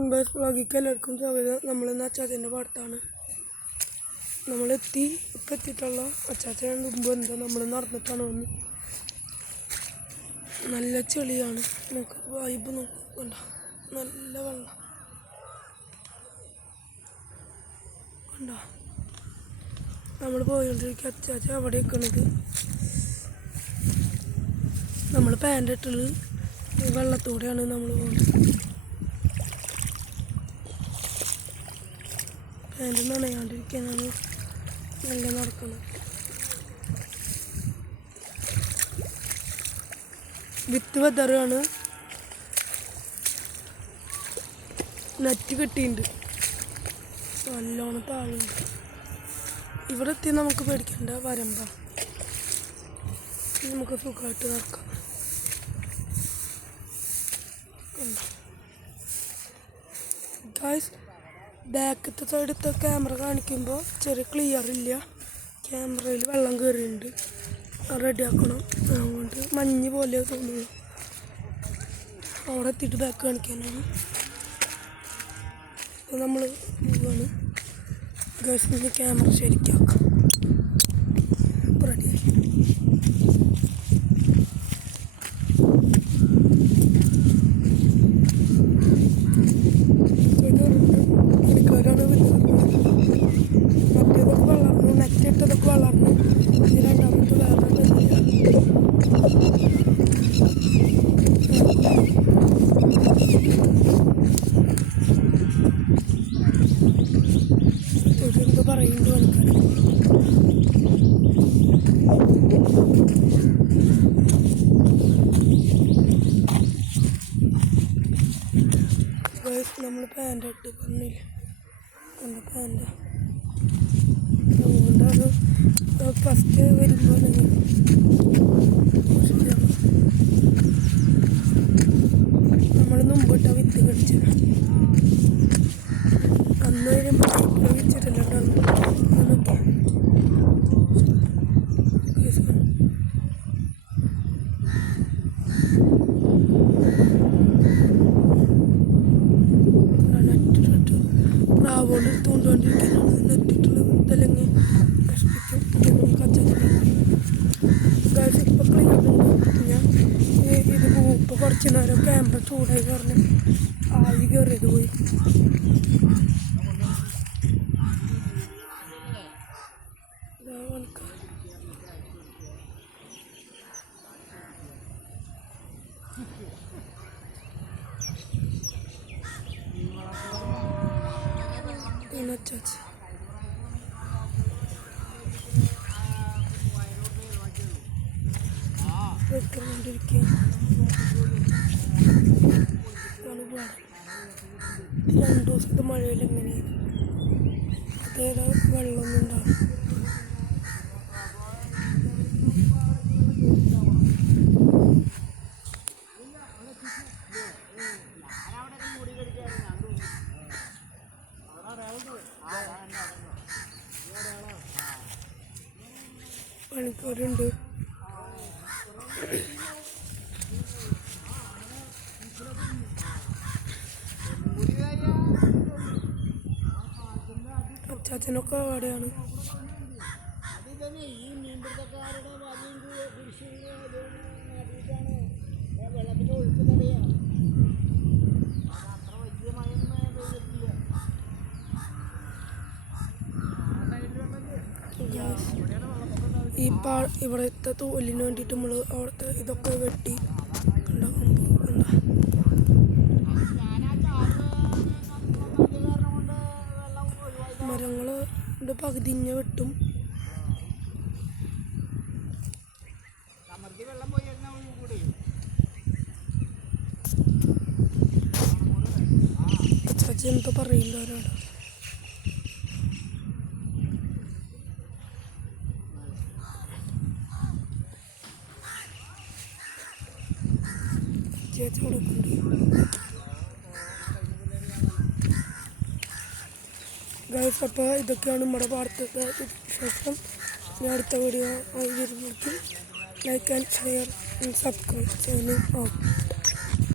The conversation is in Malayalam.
മുംബൈസ് വ്ളോഗിലേക്ക് എല്ലാവർക്കും സ്വാഗതം. നമ്മളിന്ന് അച്ചാച്ചൻ്റെ പാടത്താണ് ഇപ്പം എത്തിയിട്ടുള്ള. അച്ചാച്ചൻ മുമ്പ് എന്താ നമ്മൾ നടന്നിട്ടാണ് വന്ന്. നല്ല ചെളിയാണ്, നമുക്ക് വൈബ് നോക്കണ്ട, നല്ല വെള്ളം കണ്ട. നമ്മൾ പോയിക്കൊണ്ടിരിക്കുക. അച്ചാച്ച അവിടെ നിൽക്കണത്. നമ്മൾ പാൻ്റ് ഇട്ടുള്ളത് വെള്ളത്തൂടെയാണ് നമ്മൾ പോകുന്നത്. പാൻ്റ് നനയാണ്ടിരിക്കാനാണ് നല്ല നടക്കുന്നത്. വിത്ത് വെതറാണ്, നെറ്റ് കെട്ടിയിട്ടുണ്ട്, നല്ലോണം താഴുണ്ട്. ഇവിടെ എത്തി നമുക്ക് പേടിക്കേണ്ട വരമ്പ, നമുക്ക് സുഖമായിട്ട് നടക്കാം. ഗായ്സ്, ബാക്കത്തെ സൈഡത്തെ ക്യാമറ കാണിക്കുമ്പോൾ ചെറിയ ക്ലിയർ ഇല്ല. ക്യാമറയിൽ വെള്ളം കയറിയിട്ടുണ്ട്, റെഡിയാക്കണം. അതുകൊണ്ട് മഞ്ഞ് പോലെ തോന്നുന്നു. അവിടെ എത്തിയിട്ട് ബാക്ക് കാണിക്കാനാണ് നമ്മൾ പോവാണ്. ഗേൾസിന് ക്യാമറ ശരിക്കാക്കാം. റെഡിയായി. മറ്റേതൊക്കെ വളർന്നു, നെറ്റിട്ടതൊക്കെ വളർന്നു. ഇത് രണ്ടാമത്തെ വേറെ എന്തോ പറയുന്നുണ്ട് ആൾക്കാർ. നമ്മൾ പാൻ്റ് ഇട്ട് പറഞ്ഞില്ല, നല്ല പാൻ്റ്. അതുകൊണ്ടാണ് ഫസ്റ്റ് വരുമ്പോൾ നമ്മൾ മുമ്പിട്ട വിത്ത് കടിച്ചത്. അന്ന് വരുമ്പോൾ വെച്ചിട്ടില്ല അതൊക്കെ. നെറ്റിട്ട് പ്രാവോട് എടുത്തുകൊണ്ടുകൊണ്ടിരിക്കുന്നതാണ്. നെറ്റിട്ടുള്ള ഇതല്ലെങ്കിൽ നശിപ്പിക്കും. നമുക്ക് അച്ചാച്ചൻ ഗായ്സ് ഇപ്പോൾ ക്ലിയറുണ്ട്. ഞാൻ ഇത് ഇപ്പോൾ കുറച്ച് നേരം ക്യാമറ ചൂടായി പറഞ്ഞ് ആയി കയറിയത് പോയി. അച്ചാച്ചി വെക്കൊണ്ടിരിക്കുക. രണ്ടു ദിവസത്തെ മഴയിൽ എങ്ങനെയാണ് അതേതാ വെള്ളമൊന്നും ഉണ്ടാവും. പണിക്കാരുണ്ട്. അച്ചാച്ചനൊക്കെ അവിടെയാണ്. ഇവിടുത്തെ തോലിന് വേണ്ടിയിട്ട് നമ്മൾ അവിടുത്തെ ഇതൊക്കെ വെട്ടി മരങ്ങളുടെ പകുതിഞ്ഞ വെട്ടും. ചാച്ചി എന്താ പറയില്ല ഒരാള്. ഗൈസ്, അപ്പോൾ ഇതൊക്കെയാണ് നമ്മുടെ പാടത്തെ വിശേഷം. ഞാൻ അടുത്ത വീഡിയോ ആയി വരുമ്പോഴേക്കും like and share and subscribe ചെയ്യുന്നു.